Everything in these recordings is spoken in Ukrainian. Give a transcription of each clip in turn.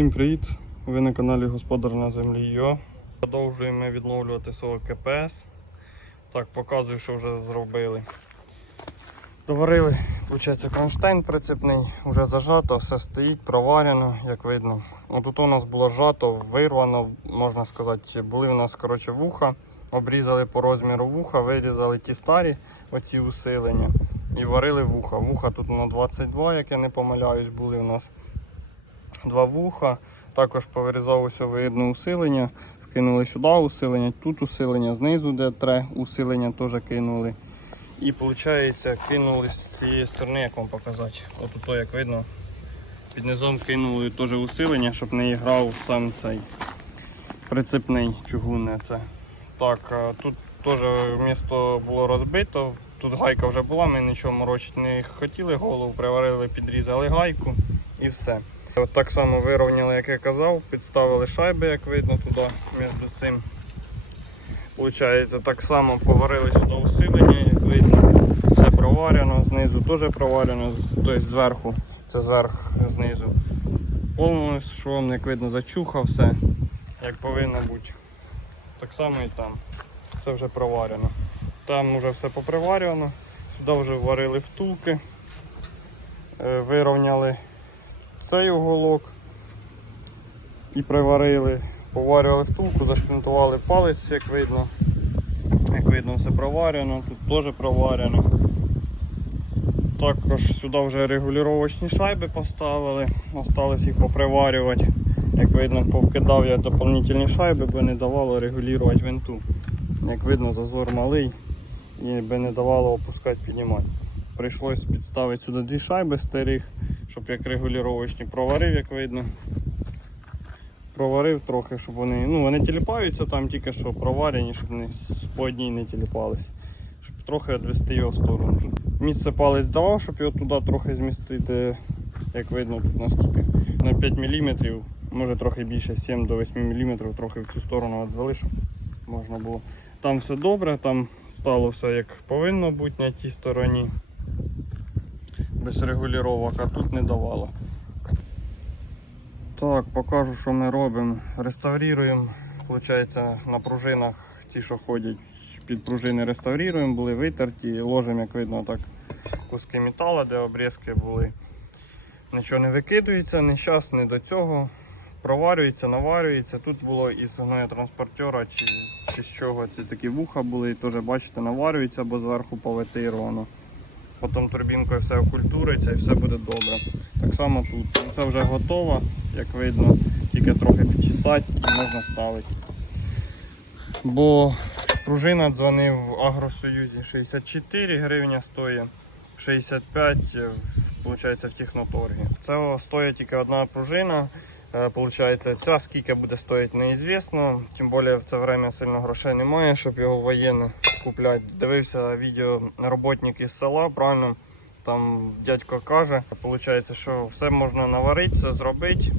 Всім привіт! Ви на каналі Господар на землі Йо. Продовжуємо відновлювати свого КПС. Так, показую, що вже зробили. Доварили, виходить, кронштейн прицепний, вже зажато, все стоїть, проварено, як видно. От у нас було зжато, вирвано, можна сказати, були у нас коротше, вуха, обрізали по розміру вуха, вирізали ті старі оці усилення і варили вуха. Вуха тут на 22, як я не помиляюсь, були у нас два вуха. Також повирізав ось видно усилення. Вкинули сюди усилення, тут усилення, знизу де тре усилення теж кинули. І виходить, кинули з цієї сторони, як вам показати. От тут, як видно, під низом кинули теж усилення, щоб не грав сам цей прицепний чугунне це. Так, тут теж місто було розбито. Тут гайка вже була, ми нічого морочити не хотіли, голову приварили, підрізали гайку і все. От так само вирівняли, як я казав, підставили шайби, як видно, туди між цим. Получається, так само поварили сюди усилення, як видно. Все проварено, знизу теж проварено, тобто зверху, це зверх знизу. Повністю швом, як видно, зачухав все, як повинно бути. Так само і там. Це вже проварено. Там вже все поприварено. Сюди вже варили втулки, е, вирівняли цей уголок і приварили, поварювали втулку, зашплінтували палець, як видно. Як видно, все проварено, тут теж проварено. Також сюди вже регулювачні шайби поставили, осталось їх поприварювати. Як видно, повкидав я доповнительні шайби, бо не давало регулювати винту. Як видно, зазор малий і би не давало опускати, піднімати. Прийшлось підставити сюди дві шайби старих, щоб як регулювачні проварив, як видно. Проварив трохи, щоб вони. Ну, вони тіліпаються там тільки що проварені, щоб вони по одній не тіліпались. Щоб трохи відвести його в сторону. Місце палець давав, щоб його туди трохи змістити, як видно, тут наскільки. На 5 мм, може трохи більше, 7 до 8 мм, трохи в цю сторону відвели, щоб можна було. Там все добре, там стало все як повинно бути на тій стороні. Без регулювання, а тут не давало. Так, покажу, що ми робимо. Реставруємо, виходить, на пружинах ті, що ходять під пружини, реставруємо, були витерті, ложимо, як видно, так куски металу, де обрізки були. Нічого не викидується, ні час, ні до цього. Проварюється, наварюється. Тут було із гноєтранспортера чи, чи з чого ці такі вуха були, теж бачите, наварюється, бо зверху повитировано. Потім турбінкою все окультуриться і все буде добре. Так само тут. Це вже готово, як видно, тільки трохи підчесати і можна ставити. Бо пружина дзвонив в Агросоюзі 64 гривня стоїть, 65 в- виходить, в техноторгі. Це стоїть тільки одна пружина. Е, Получається, ця скільки буде стоїти, неізвісно. Тим більше в це время сильно грошей немає, щоб його воєнне купляти. Дивився відео роботник із села, правильно. Там дядько каже, виходить, що все можна наварити, все зробити.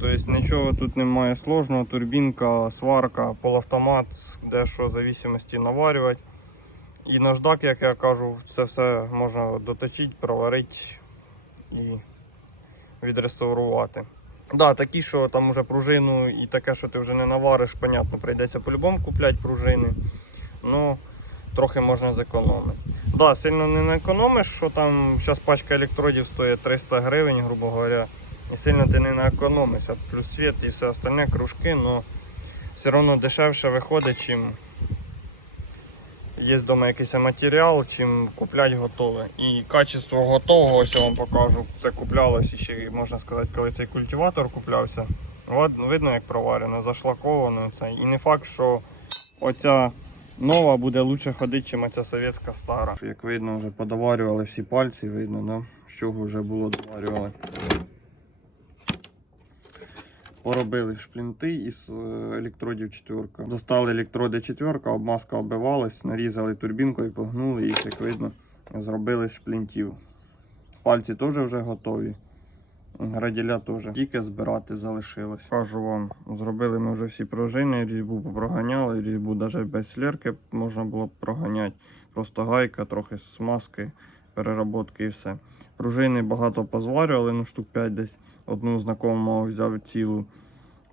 Тобто нічого тут немає сложного. Турбінка, сварка, полуавтомат, де що в зависимості наварювати. І наждак, як я кажу, це все можна доточити, проварити і відреставрувати. Да, такі, що там уже пружину і таке, що ти вже не навариш, понятно, прийдеться по-любому купляти пружини. Ну, трохи можна зекономити. Да, сильно не наекономиш, що там зараз пачка електродів стоїть 300 гривень, грубо говоря. І сильно ти не наекономишся. Плюс світ і все остальне, кружки, але все одно дешевше виходить, чим є вдома якийсь матеріал, чим купляти готове. І качество готового, ось я вам покажу. Це куплялось ще, можна сказати, коли цей культиватор куплявся. Видно, як проварено, зашлаковано. Це. І не факт, що оця нова буде краще ходити, ніж оця совєтська стара. Як видно, вже подоварювали всі пальці, видно, да? з чого вже було доварювали. Поробили шплінти із е, електродів четверка. Достали електроди четверка, обмазка оббивалась, нарізали турбінку і погнули їх, як видно, зробили з шплінтів. Пальці теж вже готові. Граділя теж. Тільки збирати залишилось. Кажу вам, зробили ми вже всі пружини, різьбу попроганяли, різьбу навіть без слірки можна було проганяти. Просто гайка, трохи смазки, переработки і все. Пружини багато позварювали, ну штук 5 десь. Одну знакомого взяв цілу.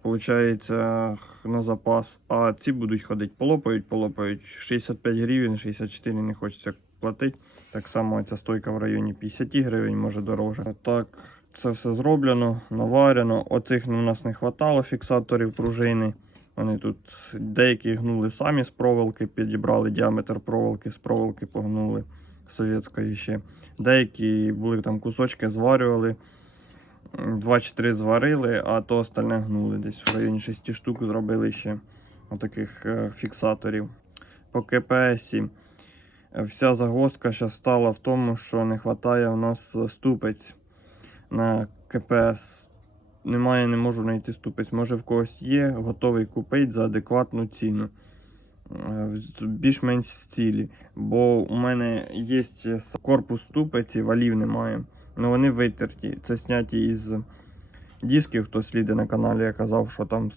Получається на запас. А ці будуть ходити, полопають, полопають. 65 гривень, 64 не хочеться платити. Так само ця стойка в районі 50 гривень, може дороже. Так, це все зроблено, наварено. Оцих у нас не вистачало фіксаторів пружини. Вони тут деякі гнули самі з проволоки, підібрали діаметр проволоки, з проволоки погнули совєтської ще. Деякі були там кусочки, зварювали. Два чи три зварили, а то остальне гнули. Десь в районі 6 штук зробили ще таких фіксаторів. По КПС. Вся загвоздка зараз стала в тому, що не вистачає у нас ступець на КПС. Немає, не можу знайти ступець. Може в когось є, готовий купити за адекватну ціну. Е, Більш-менш цілі. Бо у мене є с- корпус ступиці, валів немає. Ну вони витерті. Це зняті із дисків, хто слідить на каналі, я казав, що там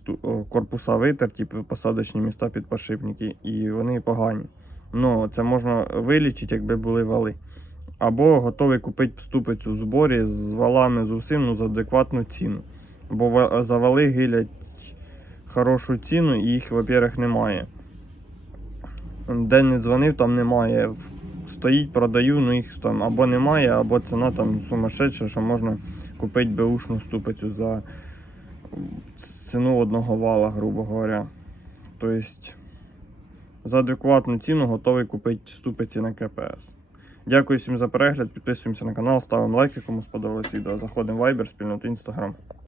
корпуса витерті, посадочні міста підпашипники, і вони погані. Ну, це можна вилічити, якби були вали. Або готовий купити ступицю в зборі з валами з усім ну, за адекватну ціну. Бо за вали гилять хорошу ціну і їх, во-первых, немає. Де не дзвонив, там немає. Стоїть, продаю, ну їх там або немає, або ціна там сумасшедша, що можна купити беушну ступицю за ціну одного вала, грубо говоря. Тобто за адекватну ціну готовий купити ступиці на КПС. Дякую всім за перегляд, підписуємося на канал, ставимо лайки, кому сподобалось відео. Заходимо в Viber, спільноту Instagram.